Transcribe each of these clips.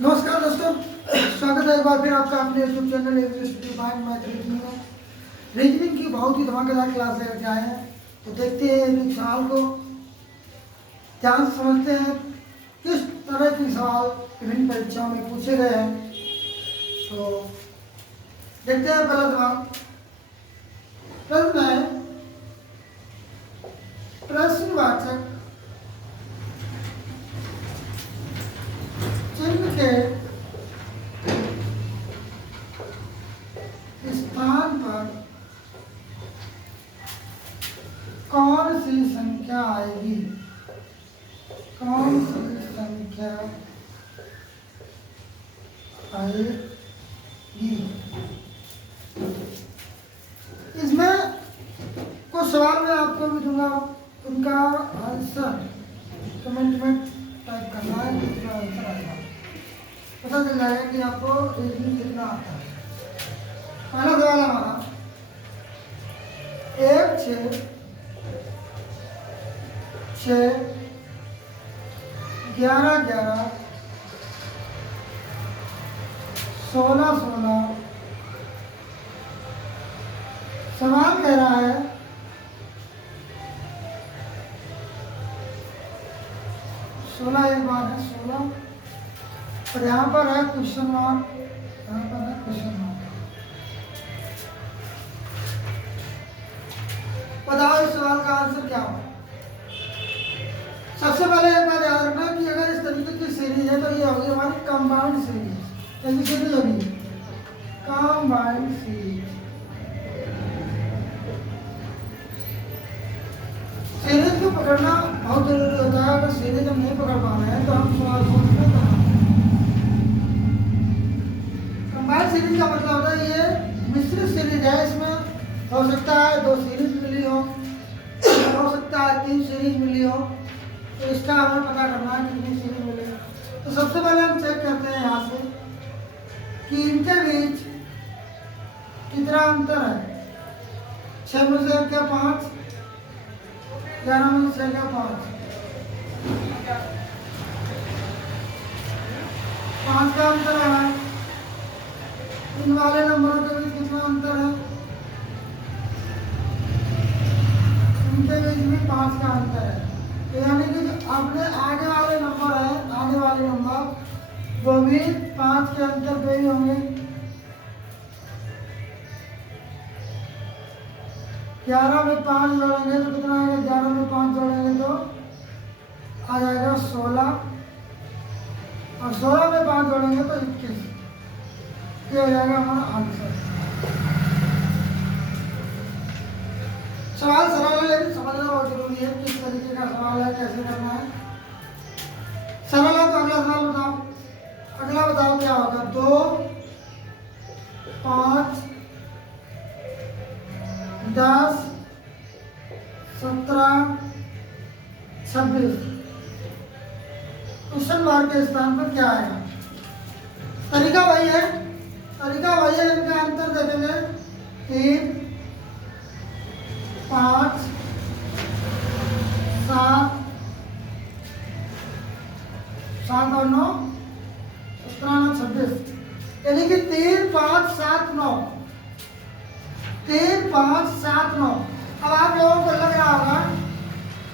नमस्कार दोस्तों, स्वागत है एक बार फिर आपका अपने यूट्यूब चैनल मैथ रीजनिंग में। रीजनिंग की बहुत ही धमाकेदार क्लास लेकर के आए हैं। तो देखते हैं इन सवाल को, ध्यान से समझते हैं किस तरह के सवाल विभिन्न परीक्षाओं में पूछे गए हैं। तो देखते हैं पहला सवाल। प्रश्न है, प्रश्नवाचक चिन्ह के स्थान पर कौन सी संख्या आएगी? कौन सी संख्या आएगी? इसमें कुछ सवाल मैं आपको भी दूंगा, उनका आंसर कमेंट में टाइप करना है, कितना आंसर आएगा पता चल जाएगा कि आपको रीजनिंग कितना आता है। पहला सवाल है हमारा, 1 6 6 11 11 16 16। सवाल कह रहा है 16 एक बार है 16, और यहाँ पर है क्वेश्चन मार्क, यहाँ पर है क्वेश्चन मार्क। बताओ इस सवाल का आंसर क्या होगा? सबसे पहले एक बात याद रखना कि अगर इस तरीके की सीरीज है तो ये होगी हमारी कंबाइंड सीरीज। कैसी सीरीज होगी? Combined series. सीरीज को पकड़ना बहुत जरूरी होता है। अगर सीरीज हम नहीं पकड़ पा रहे हैं तो हम सवाल सोच में कंबाइंड सीरीज का मतलब होता है ये मिश्रित सीरीज है। इसमें हो सकता है 2 सीरीज मिली हो सकता है 3 सीरीज मिली हो। तो इसका हमें पता करना है कितनी सीरीज मिली। तो सबसे पहले हम चेक करते हैं यहाँ से कि इनके बीच कितना अंतर है। 6 में से क्या 5, 11 में से क्या 5, 5 का अंतर है। इन वाले नंबरों के बीच कितना अंतर है? इनके बीच में 5 का अंतर है। तो यानी कि जो अपने आगे वाले नंबर है, आगे वाले नंबर वो भी 5 के अंतर पे ही होंगे। 11 में 5 जोड़ेंगे तो कितना आएगा? 11 में 5 जोड़ेंगे तो आ जाएगा 16, और 16 में 5 जोड़ेंगे तो 21। ये हो जाएगा हमारा आंसर। सवाल सरल है लेकिन समझना बहुत जरूरी है किस तरीके का सवाल है, कैसे करना है। सरल है तो अगला सवाल बताओ। अगला बताओ क्या होगा? 2 5 10 17 26। क्वेश्चन मार्क के स्थान पर क्या आएगा? तरीका वही है, इनका अंतर देखेंगे 3 5 7 7 और 9 17 9 26, यानी कि 3 5 7 9, 3 5 7 9। अब आप लोगों को लग रहा होगा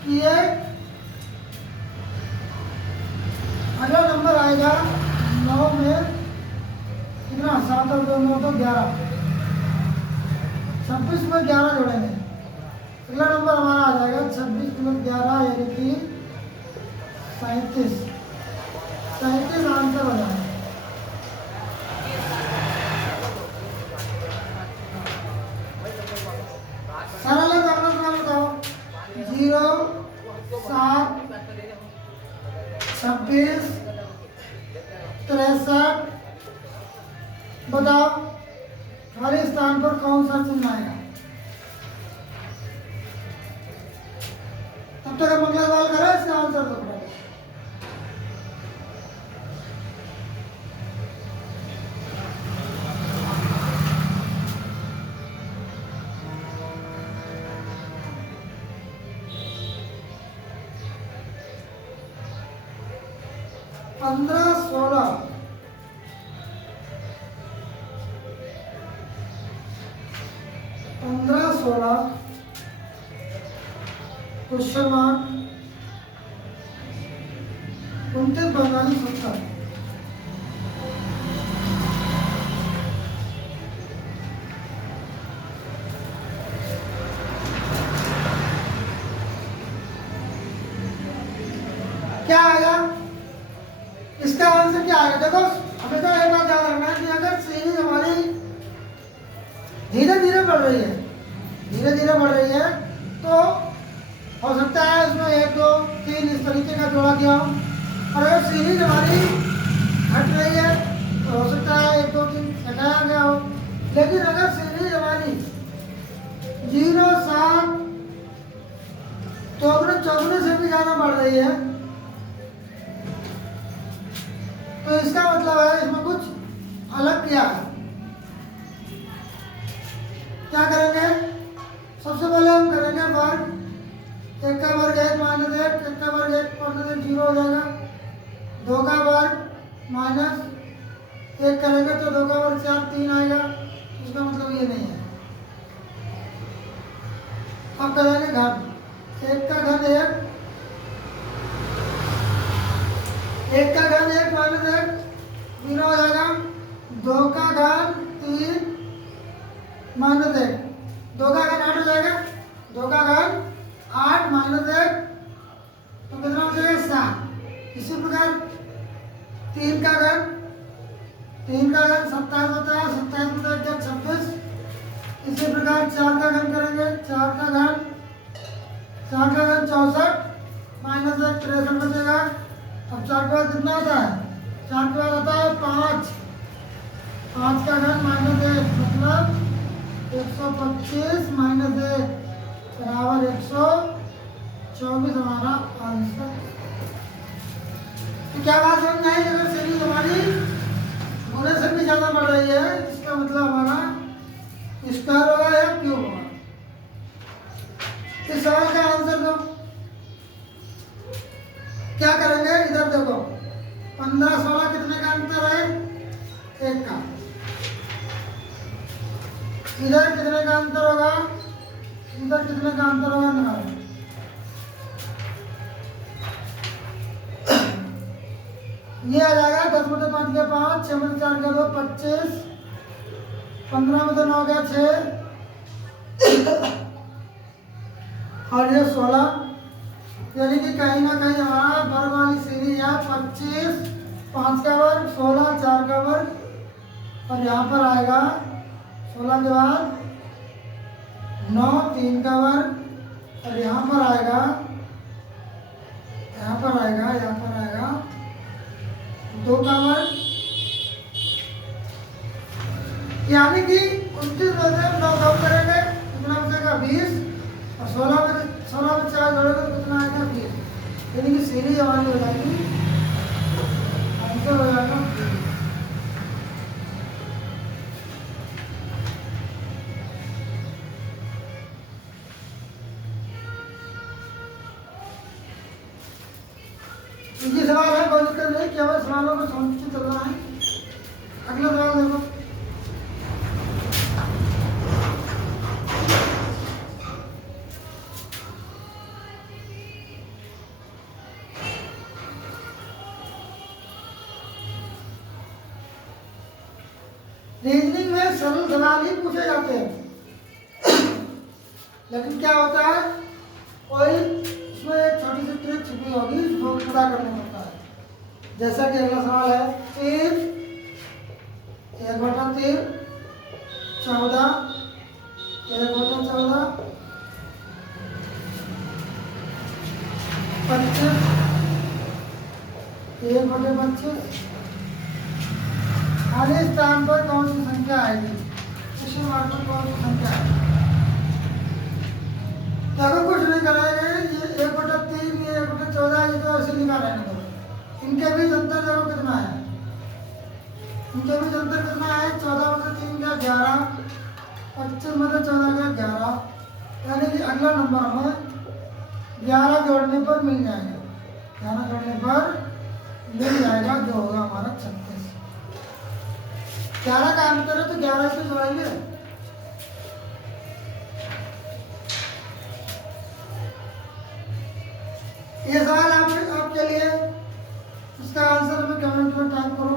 कि ये अगला नंबर आएगा 9 में कितना? 7 और 2 9 तो 11, 26 में 11 जोड़ेंगे। अगला नंबर हमारा आ जाएगा 26 में 11 यानी कि 37। 37 आंसर हो जाएगा। सरल है तो अगला सवाल बताओ। 0 7 26 63। बताओ खाली स्थान पर कौन सा चिन्ह आएगा? तब तक हम अगला सवाल करें, इसका आंसर दो। पंद्रह 16 15, 16 क्वेश्चन मार्क 29, 42, 70। क्या आएगा? इसका आंसर क्या आएगा? देखो हमें तो एक बात याद रखना है कि अगर सीरीज हमारी धीरे धीरे बढ़ रही है, धीरे धीरे बढ़ रही है, तो हो सकता है उसमें 1, 2, 3 इस तरीके का जोड़ा गया हो। और अगर सीरीज हमारी घट रही है तो हो सकता है 1, 2, 3 घटाया गया हो। लेकिन अगर सीरीज हमारी 0, 7 चौगुने चौगुने से भी ज़्यादा बढ़ रही है तो इसका मतलब है इसमें कुछ अलग किया है। क्या करेंगे? सबसे पहले हम करेंगे वर्ग। 1 का वर्ग 1 माइनस 1, 1 का वर्ग 1 माइनस 1 0 हो जाएगा। 2 का वर्ग माइनस 1 करेंगे तो 2 का वर्ग 4 3 आएगा। इसका मतलब ये नहीं है। अब करेंगे घन। 1 का घन 1, 1 का घन 1 माइनस 1 0 हो जाएगा। 2 का घन 3 माइनस 1, 2 का घन 8 हो जाएगा। 2 का घन 8 माइनस 1 तो कितना हो जाएगा? 7। इसी प्रकार 3 का घन 27 होता है। 27 में 26। इसी प्रकार 4 का घन करेंगे। 4 का घन 64 माइनस 1 63 बचेगा। अब 4 के बाद कितना आता है? 4 के बाद आता है 5। 5 का घन माइनस 1 मतलब 125 माइनस 1 बराबर 124 हमारा आंसर। तो क्या बात समझ में आई? अगर सीरीज हमारी गुणे से भी ज्यादा बढ़ रही है इसका मतलब हमारा स्क्वायर होगा या क्यूब होगा। इस सवाल का आंसर दो। क्या करेंगे? इधर देखो 15, 16 कितने का अंतर है? 1 का। इधर कितने का अंतर होगा? इधर कितने का अंतर होगा? निकालो। ये आ जाएगा 10 में 5 गया 5, 6 में 4 गया 2 25, 15 में 9 गया 6 और ये 16। यानी कि कहीं ना कहीं हमारा वर्ग वाली सीरीज है 25, 5 का वर्ग 16, 4 का वर्ग और यहाँ पर आएगा 16 के बाद 9, 3 का वर्ग और यहाँ पर आएगा 2 का वर्ग। यानी कि 29 में से 9 कम करेंगे कितना बचेगा? 20 और 16 में 4 जोड़ेंगे तो कितना आएगा? 20। यानी कि सीरीज हमारी हो जाएगी, आंसर हो जाएगा 20। ये सवाल है, कोई दिक्कत नहीं, केवल सवालों को समझ के चलना है। अगला सवाल देखो। रीजनिंग में सरल सवाल ही पूछे जाते हैं लेकिन क्या होता है कोई उसमें एक छोटी सी ट्रिक छुपी होगी जो पूरा करना होता है। जैसा कि अगला सवाल है 3 1/3 14 1/14 25 1/25 खाली स्थान पर कौन सी संख्या आएगी? क्वेश्चन मार्क पर कौन सी संख्या आएगी? देखो कुछ नहीं करेंगे। ये 1/3 ये 1/14 ये तो ऐसे लिखा रहने दो। इनके बीच अंतर देखो कितना है? इनके बीच अंतर कितना है? 14 में से 3 का 11, 25 में से 14 का 11, यानी कि अगला नंबर हमें 11 जोड़ने पर मिल जाएगा। 11 जोड़ने पर मिल जाएगा जो होगा हमारा 36। 11 का अंतर है तो 11 से जोड़ेंगे ये सवाल आपके लिए, इसका आंसर में कमेंट में टाइप करो।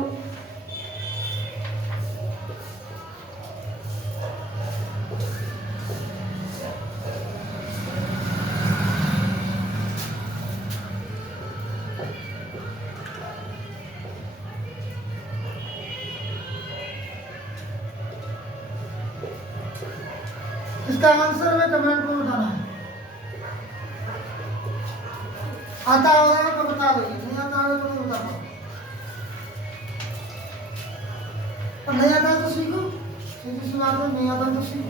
इसका आंसर में कमेंट में बताना है। आता होगा तो बता दोगे, नहीं आता होगा तो नहीं बता पाओगे। और नहीं आता तो सीखो, सीधी सी बात है, नहीं आता तो सीखो।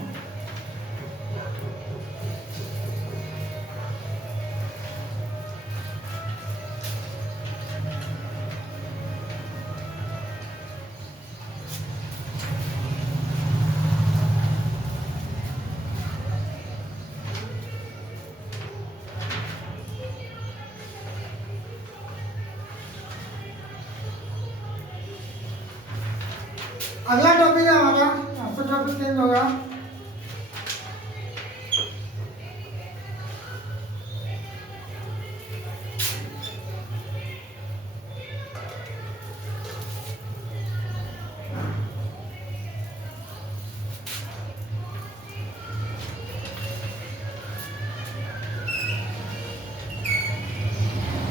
अगला टॉपिक है हमारा, आपका टॉपिक चेंज होगा।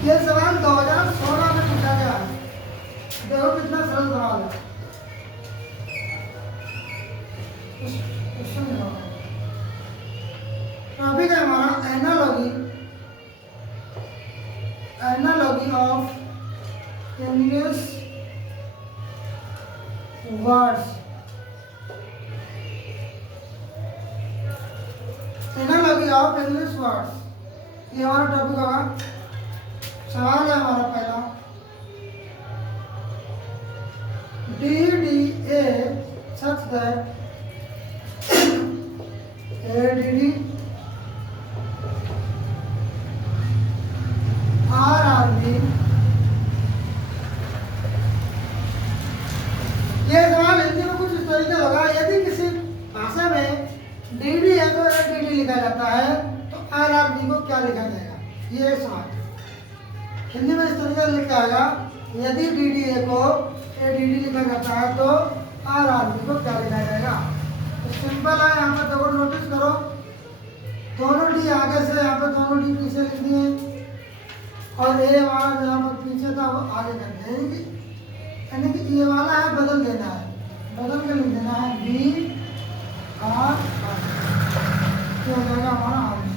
ये सवाल 2016 में पूछा गया है। देखो कितना सरल सवाल है। टॉपिक है हमारा analogy of English words. Analogy of English words, ये हमारा टॉपिक होगा। सवाल है हमारा पहला, DDA such that ADD, RRB। ये सवाल हिंदी में कुछ इस तरीके होगा, यदि किसी भाषा में DDA को ADD लिखा जाता है तो RRB को क्या लिखा जाएगा, ये सवाल हिंदी में इस तरीके से लिखा आएगा। यदि DDA को ADD लिखा जाता है तो RRB को क्या लिखा जाएगा। तो सिंपल है, यहाँ पर देखो, नोटिस करो, दोनों डी आगे से, यहाँ पर दोनों डी पीछे लिख दिए और ए वाला जो यहाँ पर पीछे था वो आगे कर दिया। यानी कि ये वाला है बदल देना है, बदल के लिख देना है BRR, ये हो जाएगा हमारा आंसर।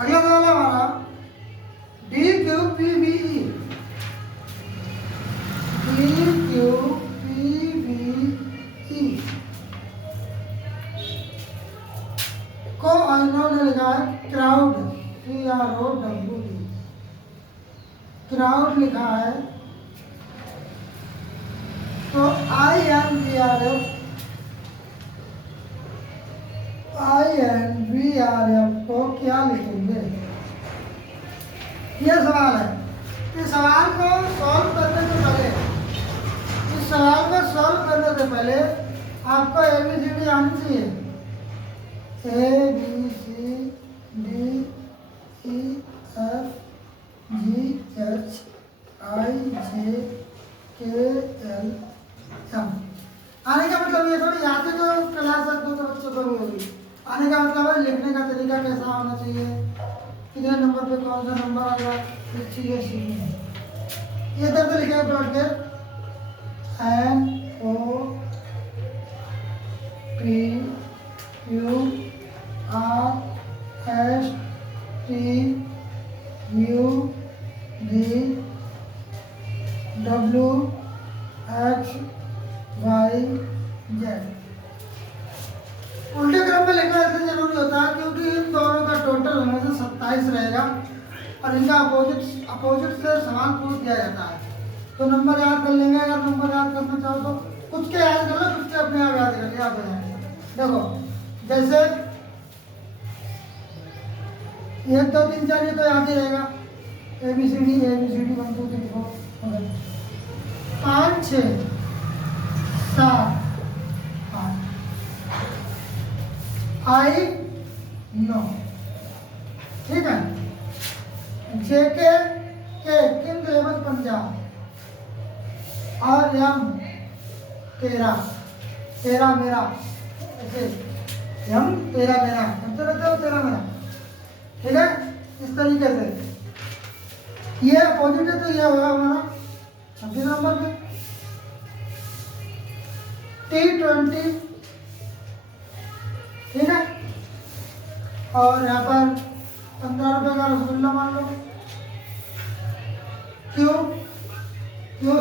अगला सवाल है हमारा DQPVE। को इन्होंने लिखा है क्राउड, CROWD, क्राउड लिखा है। तो INVRF को क्या लिखेंगे, ये सवाल है। इस सवाल को सॉल्व करने से पहले, इस सवाल को सॉल्व करने से पहले आपको ABCD आनी चाहिए। ABCDEFGHIJKLM। आने का मतलब ये थोड़ी यहाँ से तो क्लास दो तो बच्चों को भी होगी। आने का मतलब है लिखने का तरीका कैसा होना चाहिए, कितने नंबर पे कौन सा नंबर आएगा, इस चीज़ें सीखनी है। ये दर्द लिखेगा डॉट के NOPQRSTUVWXYZ। उल्टे क्रम में लिखना इसलिए जरूरी होता है क्योंकि इन दोनों का टोटल होने से 27 रहेगा और इनका अपोजिट से सवाल पूछ दिया जाता है। तो नंबर याद कर लेंगे, अगर नंबर याद करना चाहो तो कुछ के याद कर लो, कुछ के अपने आप याद कर लिया, याद हो जाएगा। देखो जैसे 1 2 3 4 ये तो याद ही रहेगा, ABCD 1 2 3 4। 5 6 7 8 आई 9, ठीक है। जे के किंग 11 पंजाब और एम 13 मेरा, ऐसे एम 13 मेरा करते रहते हो, 13 मेरा, ठीक है। इस तरीके से ये अपोजिट है तो ये होगा हमारा 26 नंबर पे T20, ठीक है। और यहाँ पर 15 रुपये का रसगुल्ला मान लो। क्यों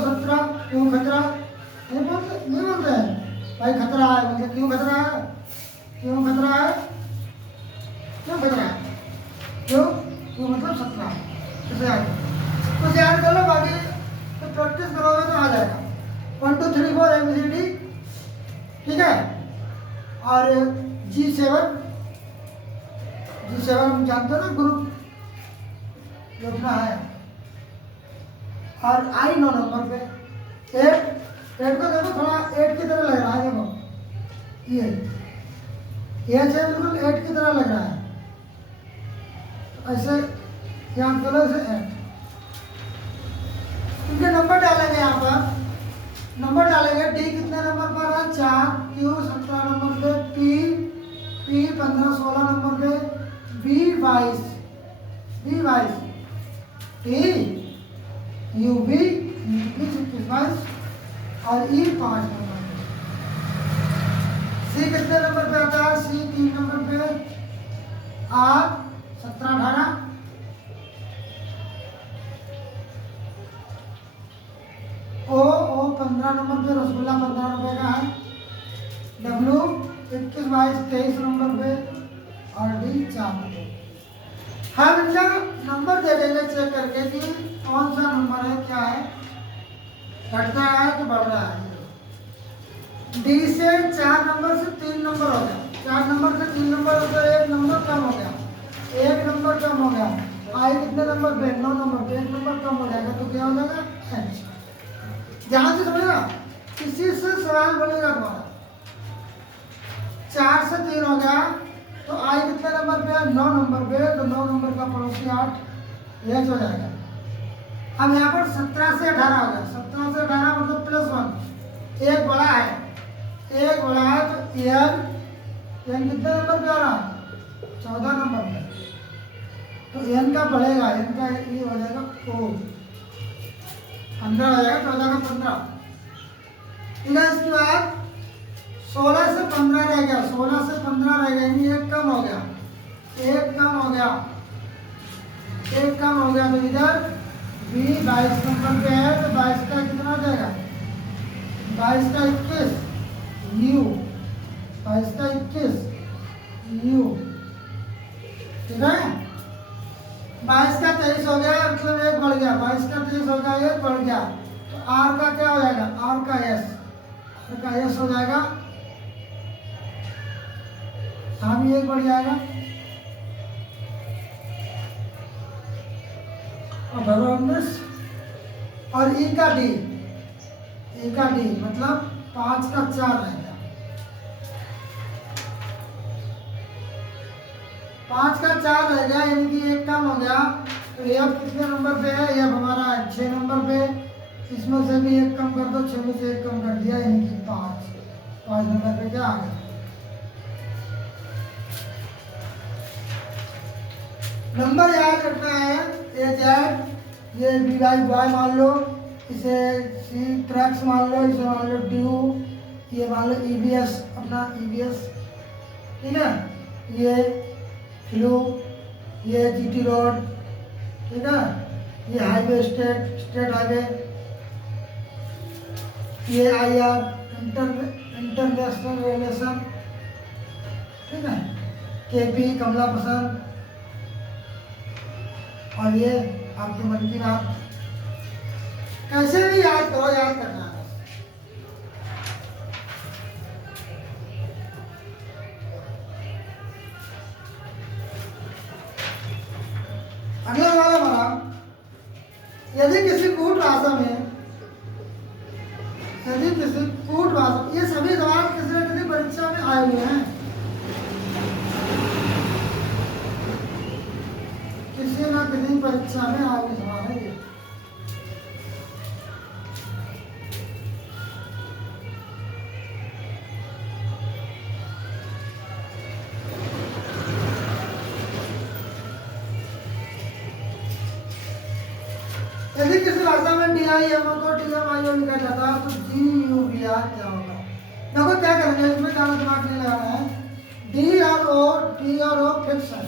17, क्यों खतरा, नहीं बोलते हैं भाई खतरा है, मतलब क्यों खतरा है, क्यों खतरा है, क्यों खतरा है, क्यों मतलब 17, इसे याद कुछ याद कर लो, बाकी तो प्रैक्टिस करोगे तो आ जाएगा। 1 2 3 4 ABCD, ठीक है। और G7 हम जानते हो ना, ग्रुप लिखना है। और आई 9 नंबर पे 8 को देखो थोड़ा 8 की तरह लग रहा है, देखो ये है बिल्कुल 8 की तरह लग रहा है, ऐसे याद करो इसे 8। इनके नंबर डालेंगे, यहाँ पर नंबर डालेंगे। डी कितने नंबर पर है 4, क्यू 17 नंबर पे, पी 15 16 नंबर पे, बी 22, टी यू बी 21 और ई 5 नंबर पे। सी कितने नंबर पे आता है, सी 3 नंबर पे, आर 17 18, ओ 15 नंबर पे, रसगुल्ला 15 रुपए का है, डब्ल्यू 21 22 23 नंबर पे और डी 4 नंबर। हम इनका नंबर दे देंगे चेक करके कि कौन सा नंबर है, क्या है, घट रहा है कि बढ़ रहा है। डी से 4 नंबर से 3 नंबर हो गया, 4 नंबर से 3 नंबर हो गया, 1 नंबर कम हो गया, 1 नंबर कम हो गया। आई कितने नंबर पे 9 नंबर पे, 1 नंबर कम हो जाएगा तो क्या हो जाएगा एच। ध्यान से समझेगा, किसी से सवाल बनेगा तुम्हारा। 4 से 3 हो गया तो आई कितने नंबर पे है 9 नंबर पे, तो 9 नंबर का पड़ोसी 8, एच हो जाएगा। अब यहाँ पर 17 से 18 हो गया, 17 से 18 मतलब +1, एक बड़ा है, तो एन कितने नंबर पे आ रहा है 14 नंबर पे, तो एन का बढ़ेगा, एन का ये हो जाएगा ओ 15 हो जाएगा, 14 का 15। इसके बाद 16 से 15 रह गया, 16 से 15 रह गया, यानी एक कम हो गया, एक कम हो गया, तो इधर बी 22 नंबर पे है, तो 22 का कितना हो जाएगा 22 का 21 यू, 22 का 21 यू, ठीक है। 22 का 23 हो गया, मतलब एक बढ़ गया, 22 का 23 हो गया, एक बढ़ गया, तो आर का क्या हो जाएगा, आर का एस हो जाएगा, यहाँ भी एक बढ़ जाएगा, और ई का डी, मतलब 5 का 4 रहेगा, 5 का 4 रह गया, यानी कि एक कम हो गया। तो एफ कितने नंबर पे है, एफ हमारा 6 नंबर पे, इसमें से भी एक कम कर दो, 6 में से एक कम कर दिया, यानी कि 5 नंबर पे क्या आ गया। नंबर याद रखना है, ए जेड, ये बी वाई मान लो, इसे सी ट्रैक्स मान लो, इसे मान लो ड्यू, ये मान लो ईबीएस, अपना ईबीएस, ठीक है। ये फ्लू, ये जीटी रोड, ठीक है। ये हाईवे स्टेट हाईवे, ये आईआर इंटरनेशनल रिलेशन, ठीक है। केपी कमला पसंद, और ये आपके मन की बात, कैसे भी याद करो, याद करना है। अगला वाला हमारा, यदि किसी कूट राशि में किसी कूट भाषा, ये सभी सवाल किसी न किसी परीक्षा में आए हुए हैं, किसी न किसी परीक्षा में आए हुए सवाल है ये। यदि किसी भाषा में DIMO को DMIO लिखा जाता है तो GUBR क्या होगा? देखो क्या करेंगे, इसमें ज़्यादा दिमाग नहीं लगाना है। D और O फिक्स है,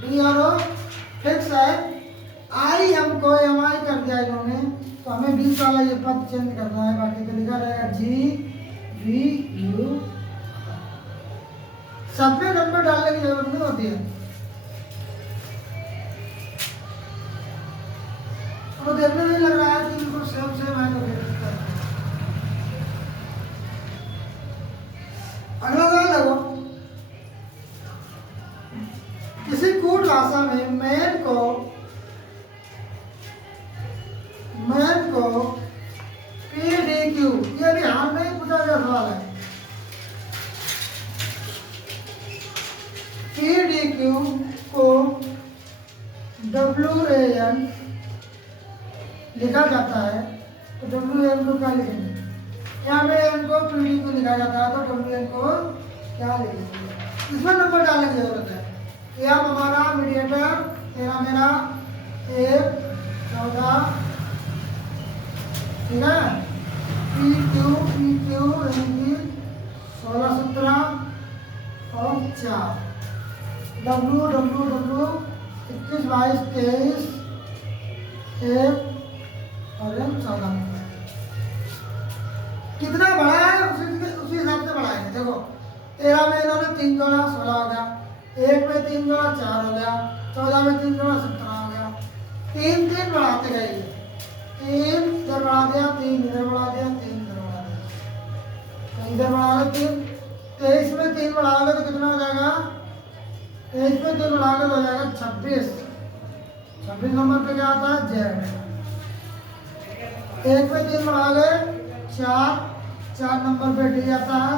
D और O फिक्स है। IM को MI कर दिया इन्होंने, तो हमें बीच वाला ये पद चेंज करना है, बाकी तो लिखा रहेगा GVU। सबमें नंबर डालने की जरूरत नहीं होती है। तो देखने में लग रहा है कि बिल्कुल सेम सेम है, तो फिर अगला सवाल देखो, किसी कूट भाषा में मैन को PDQ, ये भी हाल में ही पूछा गया सवाल है। PDQ को WAN लिखा जाता है, तो WAN को क्या लिखेंगे? यहाँ पे एन को PDQ लिखा जाता है, तो WAN को क्या लिखेंगे? इसमें नंबर डालने की जरूरत है। ये आप हमारा मीडिएटर 13 मेरा 1 14, ठीक है। PQ यानी 16 17 और 4, WWW 21 22 23 1 और 14। कितना बड़ा है उसी हिसाब से बढ़ाएंगे। देखो 13 में इन्होंने 3 जोड़ा 16 हो गया, 1 में 3 जोड़ा 4 हो गया, 14 में 3 जोड़ा 17 हो गया। 3 3 बढ़ाते गए, 3 इधर बढ़ा दिया, 3 इधर बढ़ा दिया, 3 इधर बढ़ा दिया, इधर बढ़ा दिया 3। 23 में 3 बढ़ाओगे तो कितना हो जाएगा? 23 में 3 बढ़ाओगे तो हो जाएगा 26। 26 नंबर पे क्या आता है? Z। 1 में 3 बढ़ाओगे 4 नंबर पे D आता है,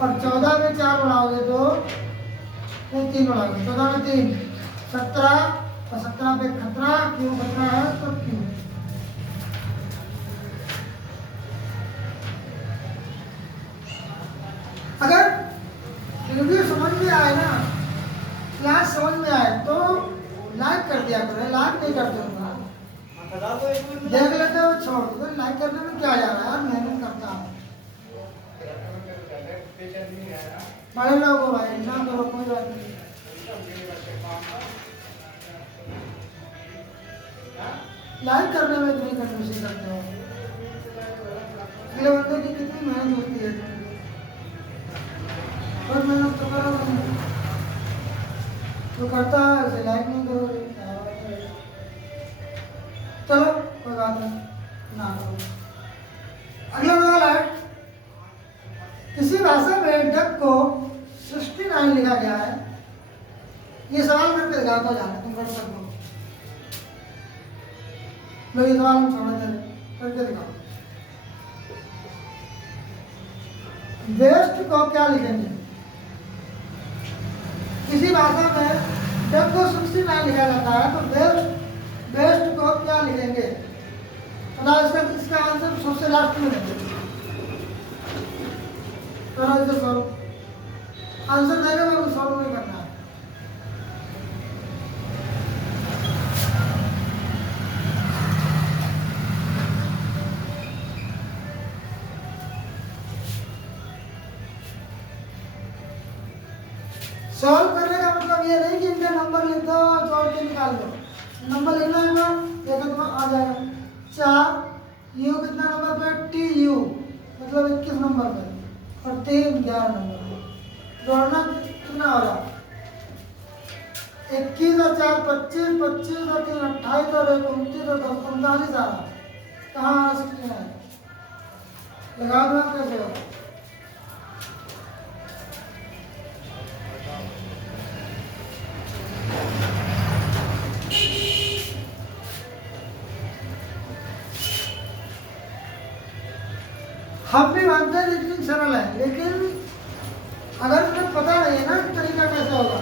और 14 में 4 बढ़ाओगे तो 3 बढ़ाओगे, 14 में 3 17, और 17 पे खतरा, क्यों खतरा है तो क्यों। अगर रिव्यू समझ में आए ना, क्लास समझ में आए तो लाइक कर दिया करो, लाइक नहीं करते हो देख लेते हो छोड़ दो, लाइक करने में क्या जा रहा है यार, मेहनत करता है। बड़े लोग हो भाई, ना करो कोई बात नहीं। लाइक करने में इतनी कंजूसी करते हो, अगले बंदे की कितनी मेहनत होती है, और मेहनत तो करो तो करता है, उसे लाइक नहीं करोगे। चलो कोई बात नहीं, ना करो। अगला सवाल है, किसी भाषा में डक को 69 लिखा गया है। ये सवाल करके दिखाता हूँ, जाने तुम कर सकते हो। लो ये सवाल हम छोड़ दे, करके दिखाओ। वेस्ट को क्या लिखेंगे? किसी भाषा में डक को 69 लिखा जाता है, तो वेस्ट को क्या लिखेंगे? इसका आंसर सबसे लास्ट में देंगे। करो इसे सॉल्व, आंसर देगा मैं सॉल्व नहीं करना है। सॉल्व करने का मतलब ये नहीं कि इनका नंबर लिख दो और जोड़ के निकाल दो। नंबर लिखना है ना, देखो तुम्हें आ जाएगा 4 यू कितना नंबर पे? TU मतलब 21 नंबर पे, और 3 11 नंबर पे। जोड़ना कितना हो रहा? 21 और 4 25, 25 और 3 28 और 1 29 और 10 39 आ रहा। कहाँ आ 69? लगा दो कैसे होगा? हम भी मानते हैं रीजनिंग सरल है, लेकिन अगर तुम्हें पता नहीं है ना कि तरीका कैसे होगा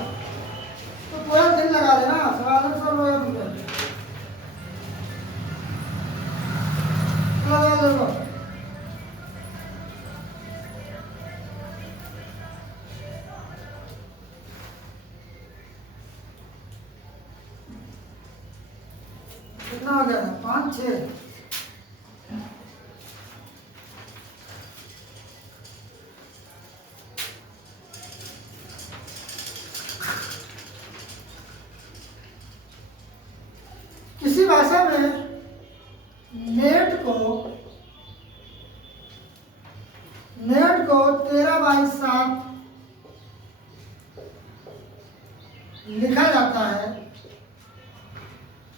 तो पूरा दिन लगा देना, सवाल सब होगा तुमको। देखो कितना हो गया था, 5 6। किसी भाषा में नेट को 13/7 लिखा जाता है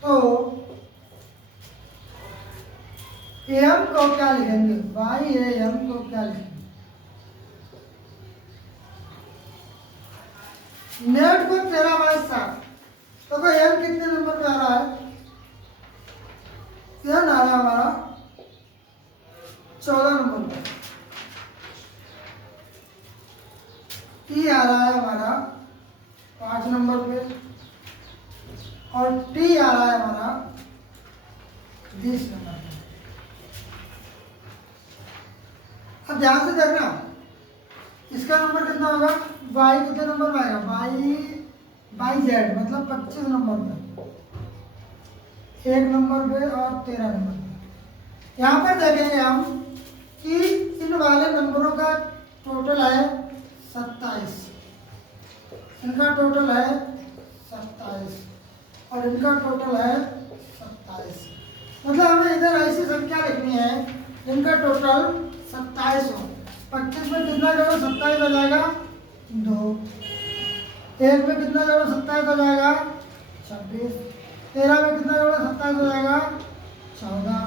तो एम को क्या लिखेंगे, बाई एम को क्या लिखेंगे? नेट को 13/7 तो कोई एम कितने नंबर पे आ रहा है? एन आ रहा है हमारा 14 नंबर पे, ई आ रहा है हमारा 5 नंबर पे, और टी आ रहा है हमारा 20 नंबर पे। अब ध्यान से देखना, इसका नंबर कितना होगा, वाई कितने नंबर में आएगा, बाई जेड मतलब 25 नंबर पे, 1 नंबर पे और 13 नंबर पे। यहाँ पर देखेंगे हम कि इन वाले नंबरों का टोटल है 27, इनका टोटल है 27 और इनका टोटल है 27। मतलब हमें इधर ऐसी संख्या लिखनी है जिनका टोटल 27 हो। 25 में कितना जोड़ो 27 हो जाएगा 2, 1 में कितना जोड़ो 27 हो जाएगा 26, 13 में कितना जोड़ो 27 हो जाएगा 14,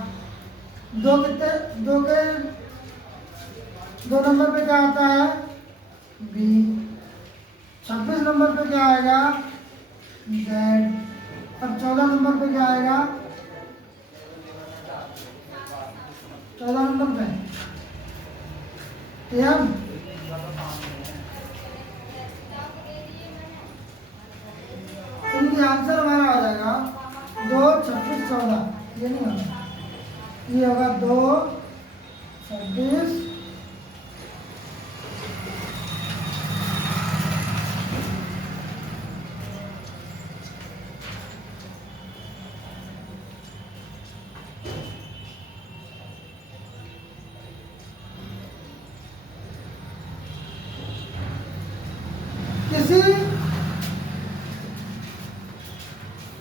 2 कितने 2 के 2 नंबर पे क्या आता है बी, 26 नंबर पे क्या आएगा जेड, और 14 नंबर पे क्या आएगा 14 नंबर पे एम। इनकी आंसर हमारा आ जाएगा 2 26 14, ये नहीं होगा, ये होगा 2 26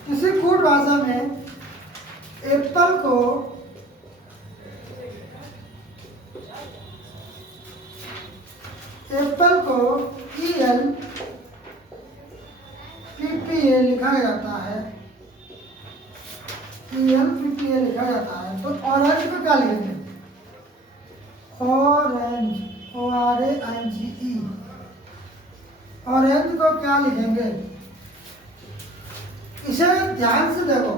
किसी कूट भाषा में एप्पल को EL PPA लिखा जाता है, EL PPA लिखा जाता है, तो ऑरेंज को क्या लिखेंगे, ऑरेंज ORANGE, ऑरेंज को क्या लिखेंगे? इसे ध्यान से देखो,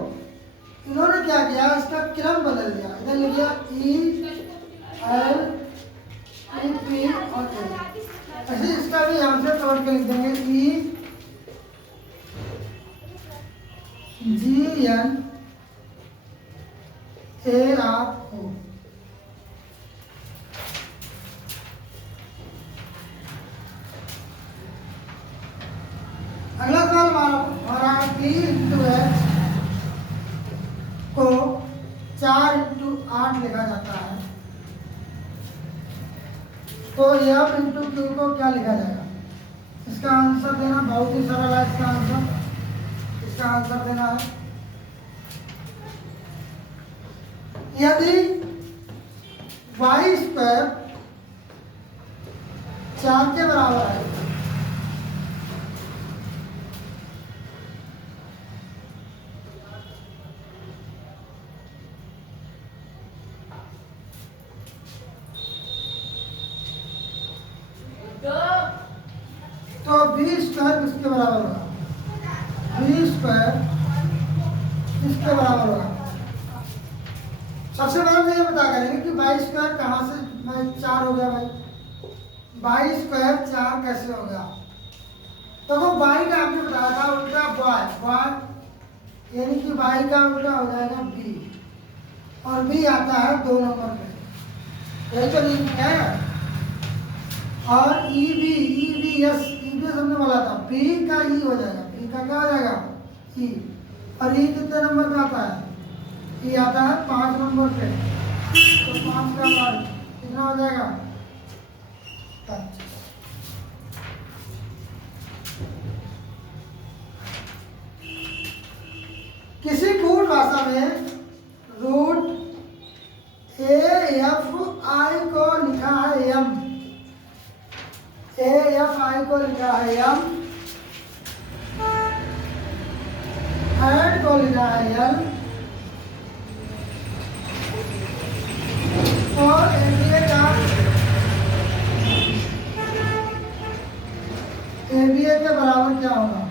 इन्होंने क्या किया, इसका क्रम बदल दिया, इधर लिख दिया EL PP और A। ऐसे इसका भी यहाँ से तोड़ के लिख देंगे EGNARO। अगला सवाल हमारा P इंटू X को 4 इंटू 8 लिखा जाता है, तो F इंटू Q को क्या लिखा जाएगा? इसका आंसर देना बहुत ही सरल है, इसका आंसर देना है, यदि y² 4 के बराबर है तो B² किसके बराबर होगा, B² किसके बराबर होगा? सबसे पहले ये पता करेंगे कि y² कहाँ से मैं 4 हो गया भाई। 22 स्क्वायर 4 कैसे हो गया? देखो बाई का आपने बताया था उल्टा बॉय यानी कि बाई का उल्टा हो जाएगा बी, और बी आता है 2 नंबर पे, यही तो लिंक है। और ई बी एस हमने बोला था बी का ई हो जाएगा, बी का क्या हो जाएगा ई, और ई कितने नंबर पे आता है? ई आता है 5 नंबर पे, तो 5 का बाद कितना हो जाएगा? 25। किसी कूट भाषा में रूट ए एफ आई को लिखा है एम, ए एफ आई को लिखा है एम, एड को लिखा है एल, और एबीए के बराबर क्या होगा?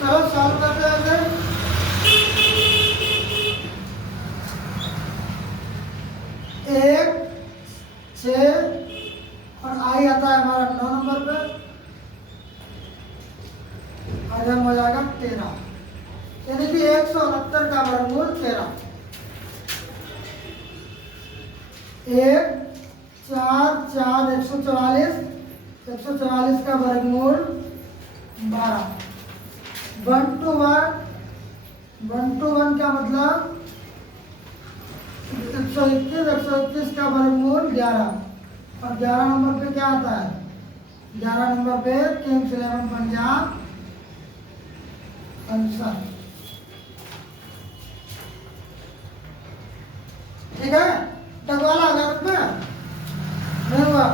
चलो सॉल्व करते हैं। एक 6 और आई आता है हमारा 9 नंबर पे, हजम हो जाएगा 13, यानी कि 169 का वर्गमूल 13। 1 4 4 144, 144 का वर्गमूल 12। 1 to 1 का मतलब 121 का वर्गमूल 11, और 11 नंबर पे क्या आता है? 11 नंबर पे किंग्स 11 पंजाब आंसर। ठीक है, टकवाला हो गया उसमें नहीं हुआ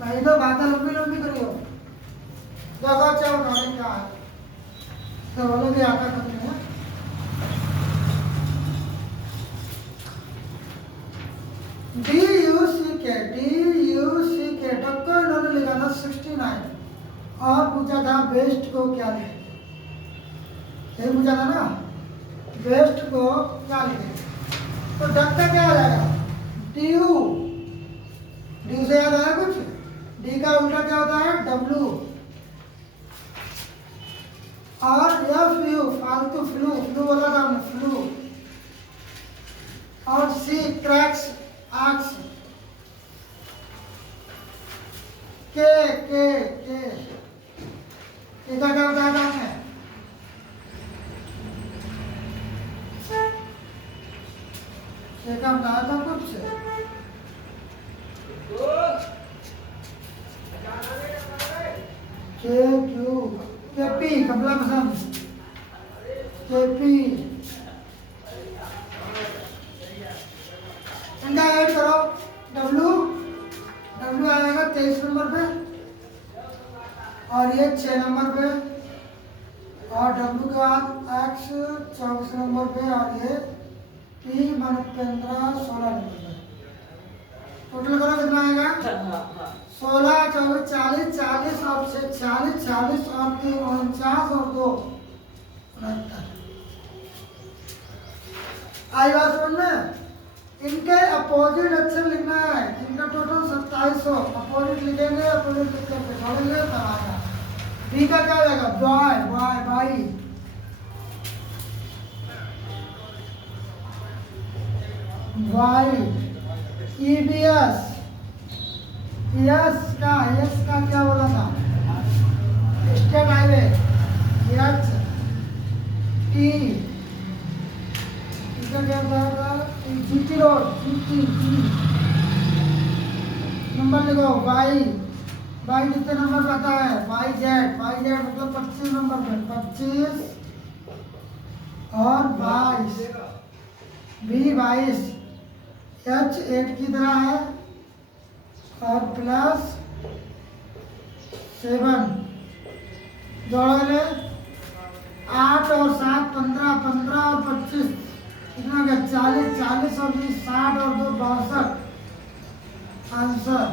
भाई, तो बातें लंबी लंबी करियो। देखो अच्छा उठाने क्या है, तो बोलो भी आता करते हैं। डी यू सी के टक्कर इन्होंने लिखा था 69, और पूछा था बेस्ट को क्या लिखेंगे, यही पूछा था ना, बेस्ट को क्या लिखेंगे? तो डक्का क्या हो जाएगा? डी यू, डी से याद आया कुछ? डी का उल्टा क्या होता है? डब्लू, और एफ यू फालतू फ्लू बोला था हमने, फ्लू, और सी क्रैक्स आक्स, के का क्या बताया था हमने? के का बताया था कुछ? के क्यू के पी कपड़ा पसंद, के पी इनका ऐड करो। डब्लू आएगा 23 नंबर पे, और ये 6 नंबर पे, और डब्लू के बाद एक्स 24 नंबर पे, और ये पी 15 16 नंबर पे। टोटल करो कितना आएगा? 16 24 40 40 और 6 46 46 और 3 49 और 2 69। आई बात समझ में? इनके अपोजिट अक्षर लिखना है, इनका टोटल 2700, अपोजिट लिखेंगे, अपोजिट लिख करके छोड़ेंगे तब आएगा। बी का क्या हो जाएगा? बाई, ईबीएस, यस का क्या बोला था? स्टेट हाईवे, एच टी, इसका क्या बताया? जीटी रोड, जीटी नंबर लिखो। वाई कितने नंबर पे आता है? वाई जेड मतलब 25 नंबर पे, 25 और 22, बी 22, एच 8 की तरह है, और प्लस 7 जोड़ो ले, 8 और 7 15, 15 और 25 कितना हो गया? 40 40 और 20 60 और 2 62 आंसर।